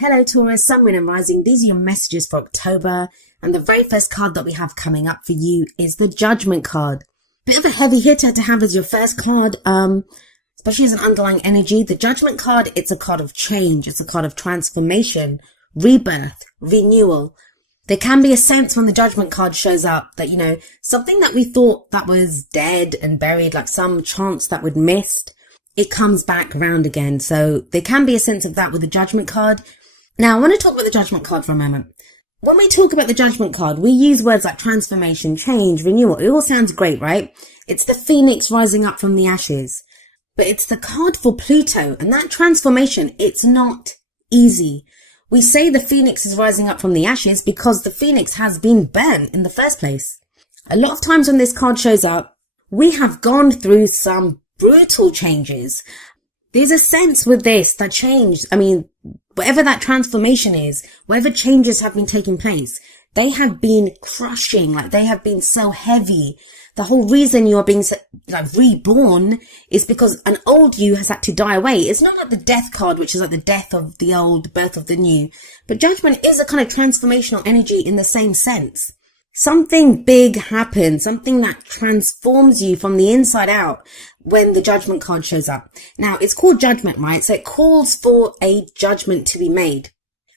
Hello Taurus, Sun, Moon and Rising. These are your messages for October. And the very first card that we have coming up for you is the Judgment card. Bit of a heavy hitter to have as your first card, especially as an underlying energy. The Judgment card, it's a card of change. It's a card of transformation, rebirth, renewal. There can be a sense when the Judgment card shows up that, something that we thought that was dead and buried, like some chance that we'd missed, it comes back around again. So there can be a sense of that with the Judgment card. Now, I want to talk about the Judgment card for a moment. When we talk about the Judgment card, we use words like transformation, change, renewal. It all sounds great, right? It's the phoenix rising up from the ashes. But it's the card for Pluto, and that transformation, it's not easy. We say the phoenix is rising up from the ashes because the phoenix has been burnt in the first place. A lot of times when this card shows up, we have gone through some brutal changes. There's a sense with this that change, whatever that transformation is, whatever changes have been taking place, they have been crushing, they have been so heavy. The whole reason you are being reborn is because an old you has had to die away. It's not like the death card, which is like the death of the old, birth of the new. But Judgment is a kind of transformational energy in the same sense. Something big happens, something that transforms you from the inside out when the Judgment card shows up. Now, it's called Judgment, right? So it calls for a judgment to be made.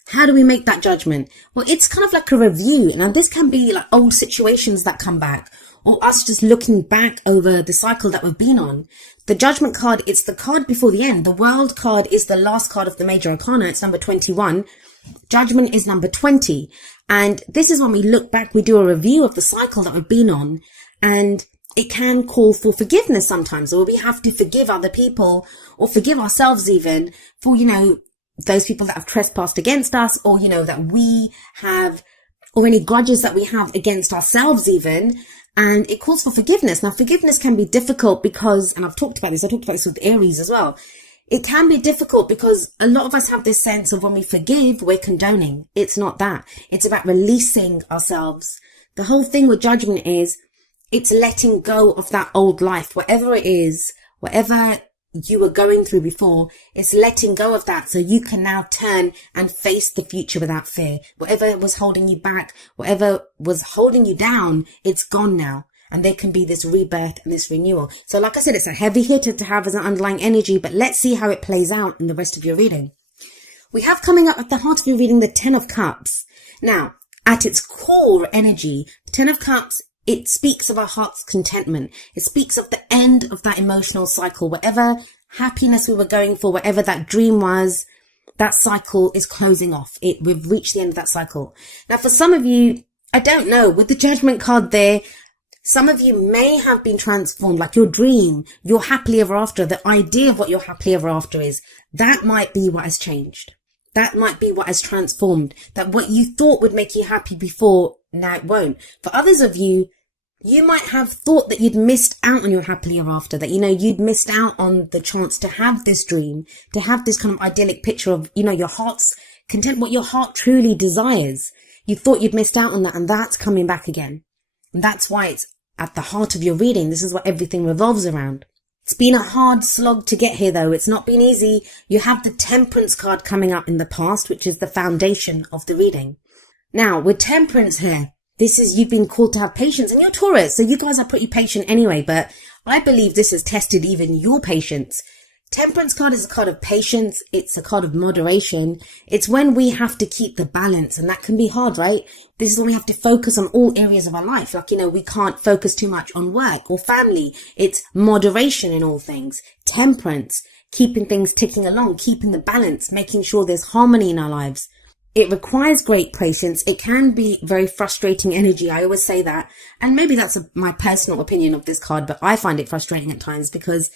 How do we make that judgment? Well, it's kind of like a review. Now, this can be like old situations that come back, or us just looking back over the cycle that we've been on. The Judgment card, it's the card before the end. The World card is the last card of the Major Arcana. It's number 21. Judgment is number 20. And this is when we look back, we do a review of the cycle that we've been on, and it can call for forgiveness sometimes, or we have to forgive other people or forgive ourselves even for, those people that have trespassed against us, or, that we have, or any grudges that we have against ourselves even. And it calls for forgiveness. Now, forgiveness can be difficult because, and I talked about this with Aries as well. It can be difficult because a lot of us have this sense of when we forgive, we're condoning. It's not that. It's about releasing ourselves. The whole thing with Judgment is it's letting go of that old life, whatever it is, whatever you were going through before, it's letting go of that so you can now turn and face the future without fear. Whatever was holding you back, whatever was holding you down, it's gone now. And there can be this rebirth and this renewal. So like I said, it's a heavy hitter to have as an underlying energy, but let's see how it plays out in the rest of your reading. We have coming up at the heart of your reading the Ten of Cups. Now, at its core energy, the Ten of Cups, it speaks of our heart's contentment. It speaks of the end of that emotional cycle. Whatever happiness we were going for, whatever that dream was, that cycle is closing off. We've reached the end of that cycle. Now, for some of you, I don't know, with the Judgment card there, some of you may have been transformed, like your dream, your happily ever after, the idea of what your happily ever after is. That might be what has changed. That might be what has transformed. That what you thought would make you happy before, now it won't. For others of you, you might have thought that you'd missed out on your happily ever after, that, you'd missed out on the chance to have this dream, to have this kind of idyllic picture of, your heart's content, what your heart truly desires. You thought you'd missed out on that, and that's coming back again. And that's why it's at the heart of your reading. This is what everything revolves around. It's been a hard slog to get here, though. It's not been easy. You have the Temperance card coming up in the past, which is the foundation of the reading. Now, with Temperance here, this is, you've been called to have patience, and you're Taurus, so you guys are pretty patient anyway, but I believe this has tested even your patience. Temperance card is a card of patience. It's a card of moderation. It's when we have to keep the balance, and that can be hard, right? This is when we have to focus on all areas of our life. We can't focus too much on work or family. It's moderation in all things. Temperance, keeping things ticking along, keeping the balance, making sure there's harmony in our lives. It requires great patience. It can be very frustrating energy. I always say that. And maybe that's my personal opinion of this card, but I find it frustrating at times because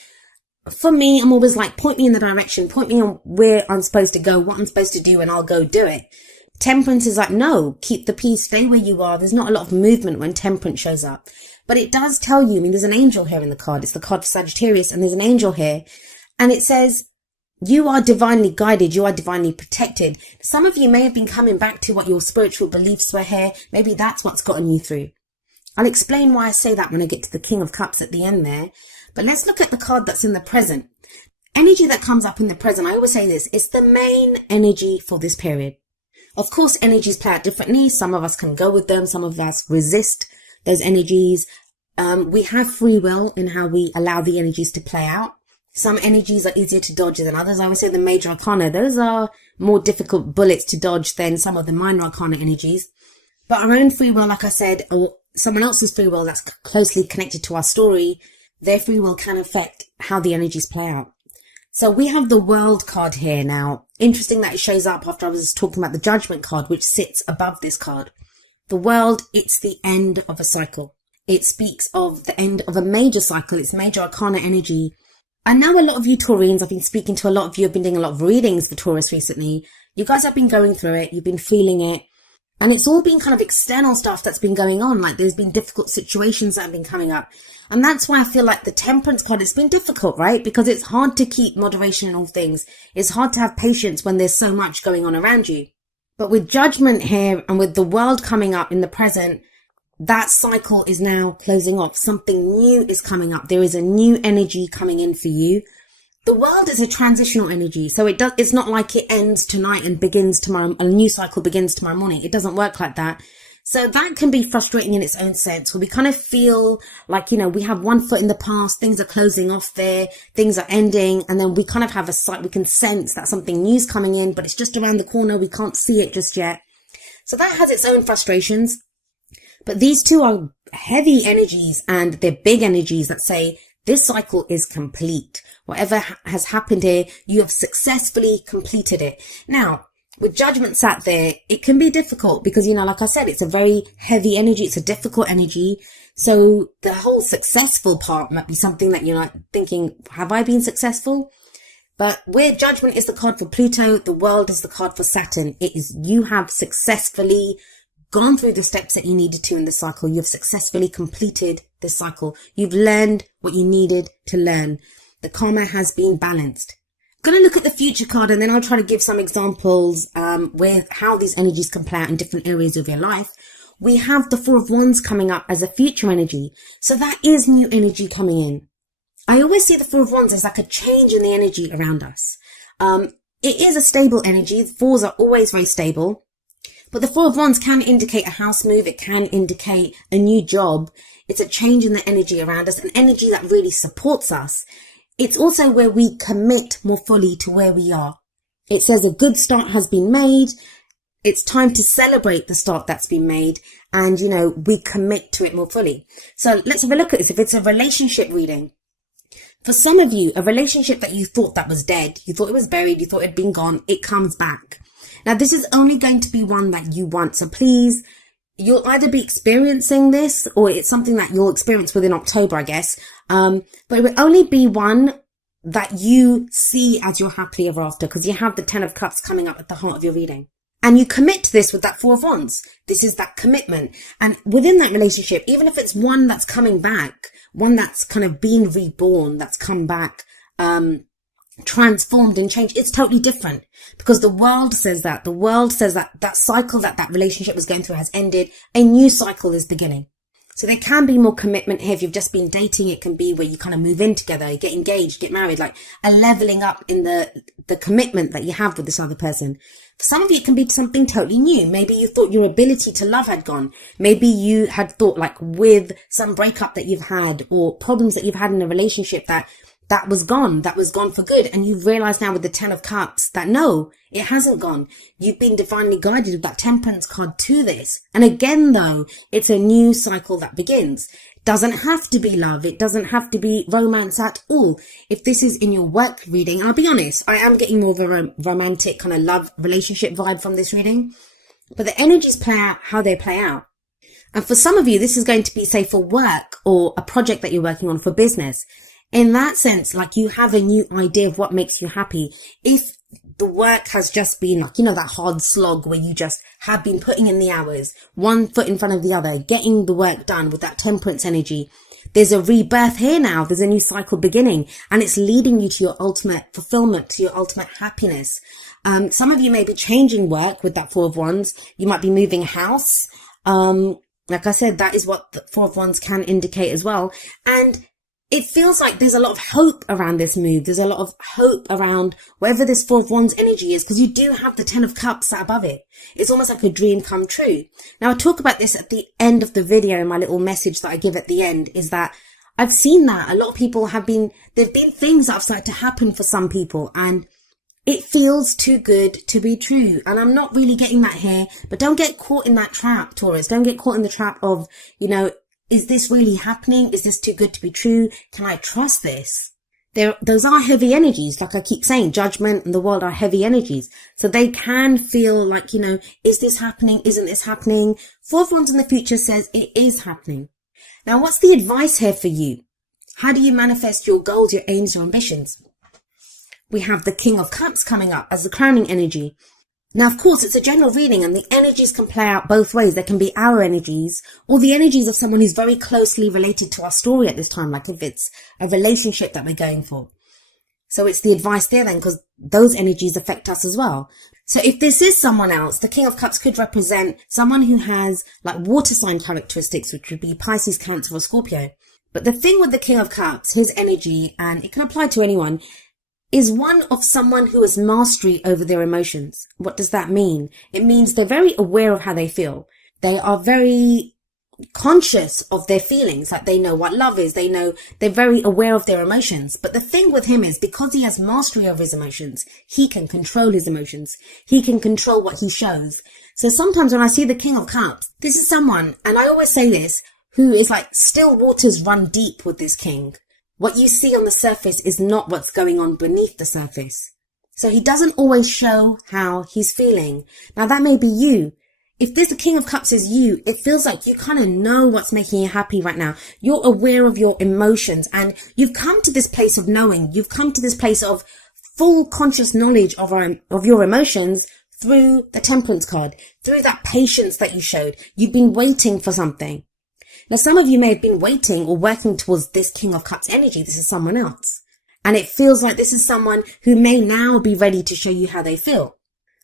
for me, I'm always like, point me in the direction, point me on where I'm supposed to go, what I'm supposed to do, and I'll go do it. Temperance is like, no, keep the peace, stay where you are. There's not a lot of movement when Temperance shows up. But it does tell you, there's an angel here in the card. It's the card for Sagittarius, and there's an angel here. And it says, you are divinely guided. You are divinely protected. Some of you may have been coming back to what your spiritual beliefs were here. Maybe that's what's gotten you through. I'll explain why I say that when I get to the King of Cups at the end there. But let's look at the card that's in the present. energy that comes up in the present, I always say this, it's the main energy for this period. Of course, energies play out differently. Some of us can go with them. Some of us resist those energies. We have free will in how we allow the energies to play out. Some energies are easier to dodge than others. I would say the major arcana, those are more difficult bullets to dodge than some of the minor arcana energies. But our own free will, like I said, or someone else's free will that's closely connected to our story, their free will can affect how the energies play out. So we have the World card here now. Interesting that it shows up after I was talking about the Judgment card, which sits above this card. The World, it's the end of a cycle. It speaks of the end of a major cycle. It's major arcana energy. I know a lot of you Taurians, I've been speaking to a lot of you, I've been doing a lot of readings for Taurus recently. You guys have been going through it. You've been feeling it. And it's all been kind of external stuff that's been going on. Like there's been difficult situations that have been coming up. And that's why I feel like the Temperance card, it's been difficult, right? Because it's hard to keep moderation in all things. It's hard to have patience when there's so much going on around you. But with Judgment here and with the World coming up in the present, that cycle is now closing off. Something new is coming up. There is a new energy coming in for you. The World is a transitional energy. So it's not like it ends tonight and begins tomorrow. A new cycle begins tomorrow morning. It doesn't work like that. So that can be frustrating in its own sense, where we kind of feel like, we have one foot in the past, things are closing off there, things are ending, and then we kind of have we can sense that something new's coming in, but it's just around the corner, we can't see it just yet. So that has its own frustrations. But these two are heavy energies, and they're big energies that say, this cycle is complete. Whatever has happened here, you have successfully completed it. Now, with Judgment sat there, it can be difficult because, like I said, it's a very heavy energy. It's a difficult energy. So the whole successful part might be something that you're like thinking, have I been successful? But where Judgment is the card for Pluto, the World is the card for Saturn. It is, you have successfully gone through the steps that you needed to in the cycle. You've successfully completed this cycle. You've learned what you needed to learn. The karma has been balanced. I'm going to look at the future card, and then I'll try to give some examples with how these energies can play out in different areas of your life. We have the Four of Wands coming up as a future energy. So that is new energy coming in. I always see the Four of Wands as like a change in the energy around us. It is a stable energy. The fours are always very stable. But the Four of Wands can indicate a house move. It can indicate a new job. It's a change in the energy around us, an energy that really supports us. It's also where we commit more fully to where we are. It says a good start has been made. It's time to celebrate the start that's been made. And, we commit to it more fully. So let's have a look at this. If it's a relationship reading, for some of you, a relationship that you thought that was dead, you thought it was buried, you thought it had been gone, it comes back. Now, this is only going to be one that you want. So please, you'll either be experiencing this or it's something that you'll experience within October, I guess. But it will only be one that you see as your happily ever after, because you have the 10 of Cups coming up at the heart of your reading. And you commit to this with that Four of Wands. This is that commitment. And within that relationship, even if it's one that's coming back, one that's kind of been reborn, that's come back, transformed and changed, it's totally different, because the World says that. The World says that that cycle that relationship was going through has ended. A new cycle is beginning. So there can be more commitment here. If you've just been dating, it can be where you kind of move in together, get engaged, get married, like a leveling up in the commitment that you have with this other person. For some of you, it can be something totally new. Maybe you thought your ability to love had gone. Maybe you had thought, like, with some breakup that you've had or problems that you've had in a relationship, that was gone for good. And you've realized now with the 10 of Cups that no, it hasn't gone. You've been divinely guided with that Temperance card to this. And again, though, it's a new cycle that begins. Doesn't have to be love. It doesn't have to be romance at all. If this is in your work reading, I'll be honest, I am getting more of a romantic kind of love relationship vibe from this reading. But the energies play out how they play out. And for some of you, this is going to be, say, for work or a project that you're working on for business. In that sense, like, you have a new idea of what makes you happy. If the work has just been like, that hard slog where you just have been putting in the hours, one foot in front of the other, getting the work done with that Temperance energy, there's a rebirth here now. There's a new cycle beginning, and it's leading you to your ultimate fulfillment, to your ultimate happiness. Some of you may be changing work with that Four of Wands. You might be moving house. Like I said, that is what the Four of Wands can indicate as well. And it feels like there's a lot of hope around this move. There's a lot of hope around wherever this Four of Wands energy is, because you do have the Ten of Cups sat above it. It's almost like a dream come true. Now, I talk about this at the end of the video. My little message that I give at the end is that I've seen that a lot of people there've been things that have started to happen for some people, and it feels too good to be true. And I'm not really getting that here, but don't get caught in that trap, Taurus. Don't get caught in the trap of, is this really happening? Is this too good to be true? Can I trust this? Those are heavy energies. Like I keep saying, judgment and the world are heavy energies. So they can feel like, is this happening? Isn't this happening? Four of Wands in the future says it is happening. Now, what's the advice here for you? How do you manifest your goals, your aims, your ambitions? We have the King of Cups coming up as the crowning energy. Now, of course, it's a general reading and the energies can play out both ways. There can be our energies or the energies of someone who's very closely related to our story at this time, like if it's a relationship that we're going for. So it's the advice there then, because those energies affect us as well. So if this is someone else, the King of Cups could represent someone who has like water sign characteristics, which would be Pisces, Cancer, or Scorpio. But the thing with the King of Cups, his energy, and it can apply to anyone, is one of someone who has mastery over their emotions. What does that mean? It means they're very aware of how they feel. They are very conscious of their feelings, like they know what love is. They're very aware of their emotions. But the thing with him is because he has mastery over his emotions, he can control his emotions. He can control what he shows. So sometimes when I see the King of Cups, this is someone, and I always say this, who is like still waters run deep with this king. What you see on the surface is not what's going on beneath the surface. So he doesn't always show how he's feeling. Now that may be you. If the King of Cups is you, it feels like you kind of know what's making you happy right now. You're aware of your emotions and you've come to this place of knowing. You've come to this place of full conscious knowledge of your emotions through the Temperance card, through that patience that you showed. You've been waiting for something. Now, some of you may have been waiting or working towards this King of Cups energy. This is someone else. And it feels like this is someone who may now be ready to show you how they feel.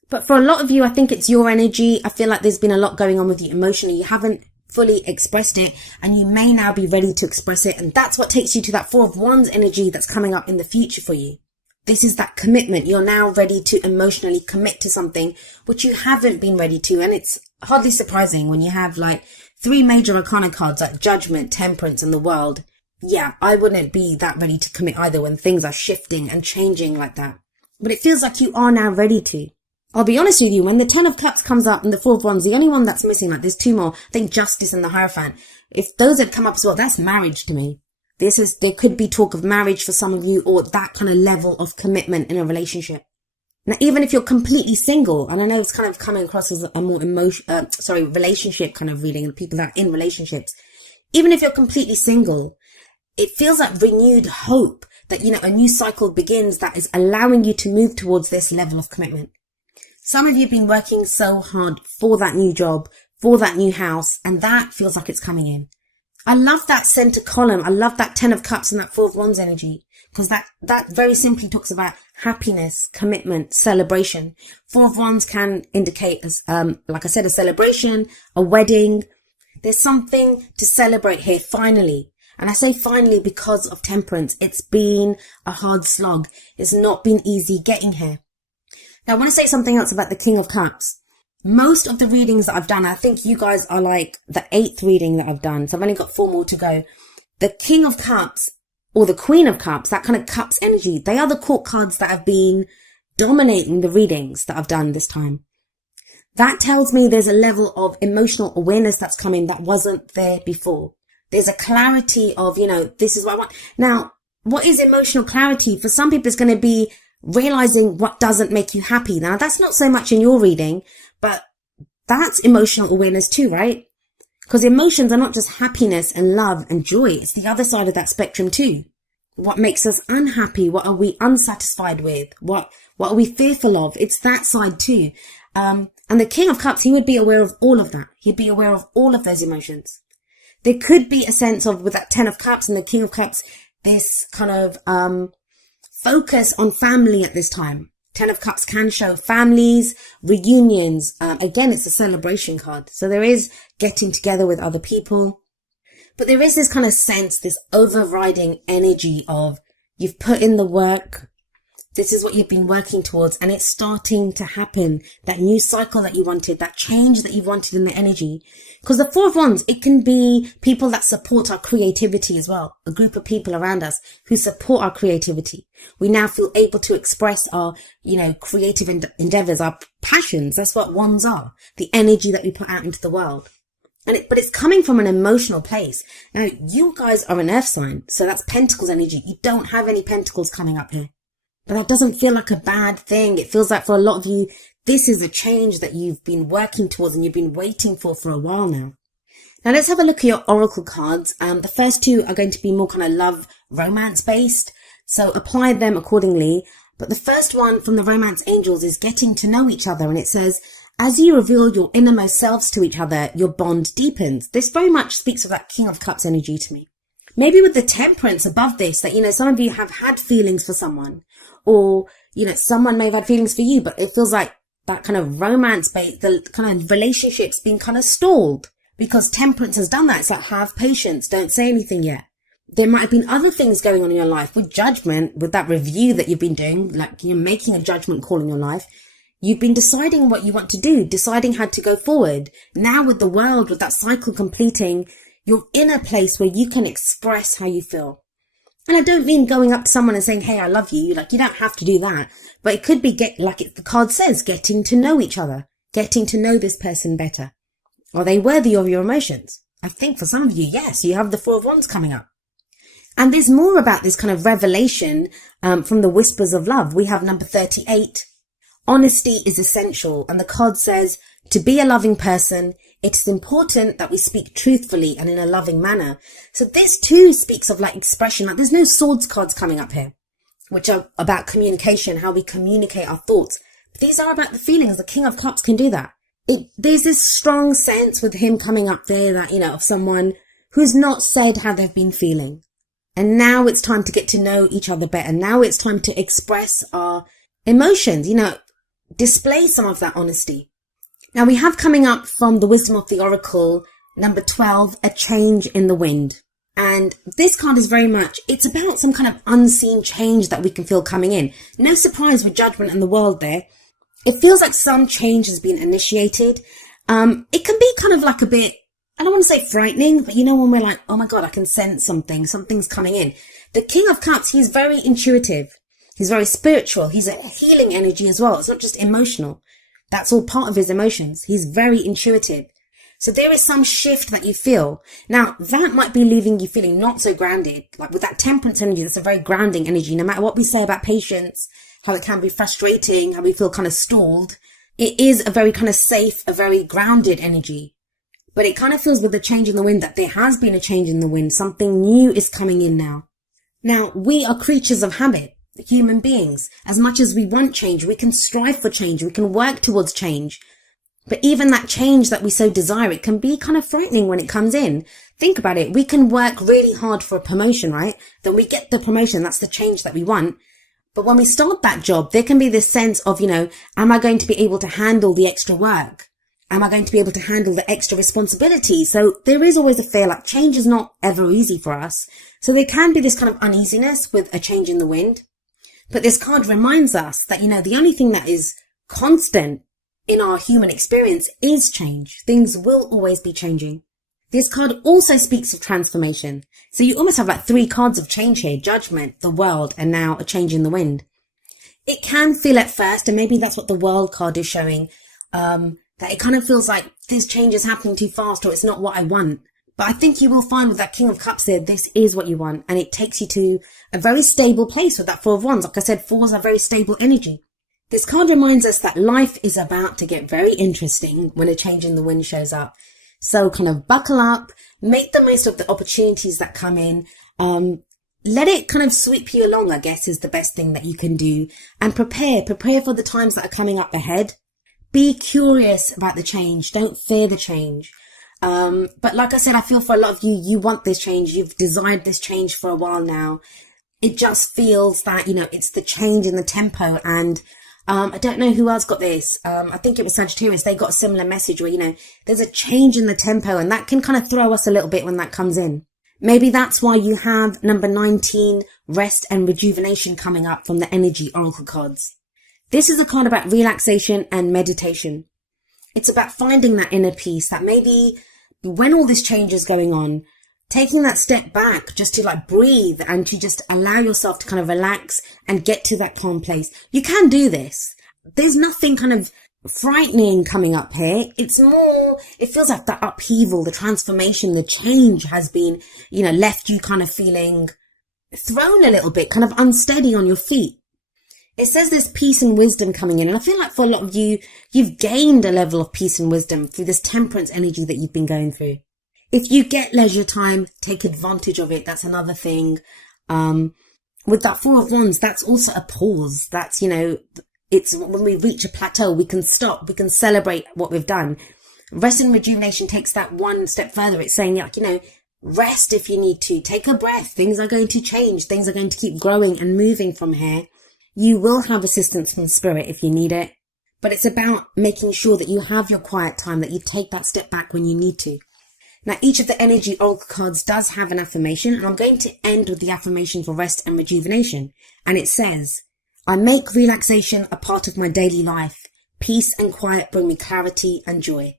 But for a lot of you, I think it's your energy. I feel like there's been a lot going on with you emotionally. You haven't fully expressed it and you may now be ready to express it. And that's what takes you to that Four of Wands energy that's coming up in the future for you. This is that commitment. You're now ready to emotionally commit to something which you haven't been ready to. And it's hardly surprising when you have like 3 major arcana cards like Judgment, Temperance, and the World. Yeah, I wouldn't be that ready to commit either when things are shifting and changing like that. But it feels like you are now ready to. I'll be honest with you, when the Ten of Cups comes up and the Four of Wands, the only one that's missing, like there's 2 more, I think Justice and the Hierophant. If those had come up as well, that's marriage to me. There could be talk of marriage for some of you or that kind of level of commitment in a relationship. Now, even if you're completely single, and I know it's kind of coming across as a more relationship kind of reading, the people that are in relationships, even if you're completely single, it feels like renewed hope that, a new cycle begins that is allowing you to move towards this level of commitment. Some of you have been working so hard for that new job, for that new house, and that feels like it's coming in. I love that center column. I love that 10 of Cups and that 4 of Wands energy, because that very simply talks about happiness, commitment, celebration. 4 of Wands can indicate, as like I said, a celebration, a wedding. There's something to celebrate here, finally. And I say finally because of Temperance. It's been a hard slog. It's not been easy getting here. Now, I want to say something else about the King of Cups. Most of the readings that I've done, I think you guys are like the 8th reading that I've done. So I've only got 4 more to go. The King of Cups or the Queen of Cups, that kind of Cups energy, they are the court cards that have been dominating the readings that I've done this time. That tells me there's a level of emotional awareness that's coming that wasn't there before. There's a clarity of, this is what I want. Now, what is emotional clarity? For some people, it's going to be realizing what doesn't make you happy. Now, that's not so much in your reading, but that's emotional awareness too, right? Because emotions are not just happiness and love and joy. It's the other side of that spectrum too. What makes us unhappy? What are we unsatisfied with? What are we fearful of? It's that side too. And the King of Cups, he would be aware of all of that. He'd be aware of all of those emotions. There could be a sense of, with that 10 of Cups and the King of Cups, this kind of focus on family at this time. 10 of Cups can show families, reunions. Again, it's a celebration card. So there is getting together with other people. But there is this kind of sense, this overriding energy of you've put in the work. This is what you've been working towards, and it's starting to happen. That new cycle that you wanted, that change that you wanted in the energy. Because the Four of Wands, it can be people that support our creativity as well. A group of people around us who support our creativity. We now feel able to express our, creative endeavors, our passions. That's what wands are. The energy that we put out into the world. But it's coming from an emotional place. Now, you guys are an earth sign, so that's Pentacles energy. You don't have any Pentacles coming up here. But that doesn't feel like a bad thing. It feels like for a lot of you, this is a change that you've been working towards and you've been waiting for a while now. Now let's have a look at your oracle cards. The first two are going to be more kind of love, romance based. So apply them accordingly. But the first one from the romance angels is getting to know each other. And it says, as you reveal your innermost selves to each other, your bond deepens. This very much speaks of that King of Cups energy to me. Maybe with the Temperance above this, that, some of you have had feelings for someone. Or, someone may have had feelings for you, but it feels like that kind of romance bait, the kind of relationship's been kind of stalled because Temperance has done that. It's like, have patience. Don't say anything yet. There might have been other things going on in your life with Judgment, with that review that you've been doing, like you're making a judgment call in your life. You've been deciding what you want to do, deciding how to go forward. Now with the World, with that cycle completing, you're in a place where you can express how you feel. And I don't mean going up to someone and saying, hey, I love you. Like, you don't have to do that. But it could be the card says, getting to know each other, getting to know this person better. Are they worthy of your emotions? I think for some of you, yes, you have the Four of Wands coming up. And there's more about this kind of revelation from the Whispers of Love. We have number 38. Honesty is essential. And the card says, to be a loving person, it is important that we speak truthfully and in a loving manner. So this too speaks of expression. There's no swords cards coming up here, which are about communication, how we communicate our thoughts. But these are about the feelings. The King of Cups can do that. There's this strong sense with him coming up there that, of someone who's not said how they've been feeling. And now it's time to get to know each other better. Now it's time to express our emotions, display some of that honesty. Now we have coming up from the Wisdom of the Oracle, number 12, a change in the wind. And this card is very much, it's about some kind of unseen change that we can feel coming in. No surprise with Judgment and the World there. It feels like some change has been initiated. It can be kind of like a bit, I don't want to say frightening, but when we're like, oh my God, I can sense something's coming in. The King of Cups, he's very intuitive. He's very spiritual. He's a healing energy as well. It's not just emotional. That's all part of his emotions. He's very intuitive. So there is some shift that you feel. Now, that might be leaving you feeling not so grounded. Like with that Temperance energy, that's a very grounding energy. No matter what we say about patience, how it can be frustrating, how we feel kind of stalled, it is a very kind of safe, a very grounded energy. But it kind of feels with the change in the wind that there has been a change in the wind. Something new is coming in now. Now, we are creatures of habit. Human beings. As much as we want change, we can strive for change, we can work towards change. But even that change that we so desire, it can be kind of frightening when it comes in. Think about it. We can work really hard for a promotion, right? Then we get the promotion. That's the change that we want. But when we start that job, there can be this sense of, am I going to be able to handle the extra work? Am I going to be able to handle the extra responsibility? So there is always a fear like change is not ever easy for us. So there can be this kind of uneasiness with a change in the wind. But this card reminds us that, the only thing that is constant in our human experience is change. Things will always be changing. This card also speaks of transformation. So you almost have 3 cards of change here. Judgment, the World, and now a change in the wind. It can feel at first, and maybe that's what the World card is showing, that it kind of feels like this change is happening too fast or it's not what I want. But I think you will find with that King of Cups there, this is what you want. And it takes you to a very stable place with that Four of Wands. Like I said, fours are very stable energy. This card reminds us that life is about to get very interesting when a change in the wind shows up. So kind of buckle up, make the most of the opportunities that come in. Let it kind of sweep you along, I guess, is the best thing that you can do. And prepare for the times that are coming up ahead. Be curious about the change. Don't fear the change. But like I said, I feel for a lot of you, you want this change. You've desired this change for a while now. It just feels that, it's the change in the tempo and, I don't know who else got this. I think it was Sagittarius. They got a similar message where, there's a change in the tempo, and that can kind of throw us a little bit when that comes in. Maybe that's why you have number 19, rest and rejuvenation, coming up from the energy oracle cards. This is a card about relaxation and meditation. It's about finding that inner peace, that maybe when all this change is going on, taking that step back just to like breathe and to just allow yourself to kind of relax and get to that calm place. You can do this. There's nothing kind of frightening coming up here. It's more, it feels like the upheaval, the transformation, the change has been, left you kind of feeling thrown a little bit, kind of unsteady on your feet. It says there's peace and wisdom coming in. And I feel like for a lot of you, you've gained a level of peace and wisdom through this temperance energy that you've been going through. If you get leisure time, take advantage of it. That's another thing. With that Four of Wands, that's also a pause. That's, it's when we reach a plateau, we can stop, we can celebrate what we've done. Rest and rejuvenation takes that one step further. It's saying, rest if you need to. Take a breath. Things are going to change. Things are going to keep growing and moving from here. You will have assistance from spirit if you need it. But it's about making sure that you have your quiet time, that you take that step back when you need to. Now, each of the energy oracle cards does have an affirmation, and I'm going to end with the affirmation for rest and rejuvenation. And it says, I make relaxation a part of my daily life. Peace and quiet bring me clarity and joy.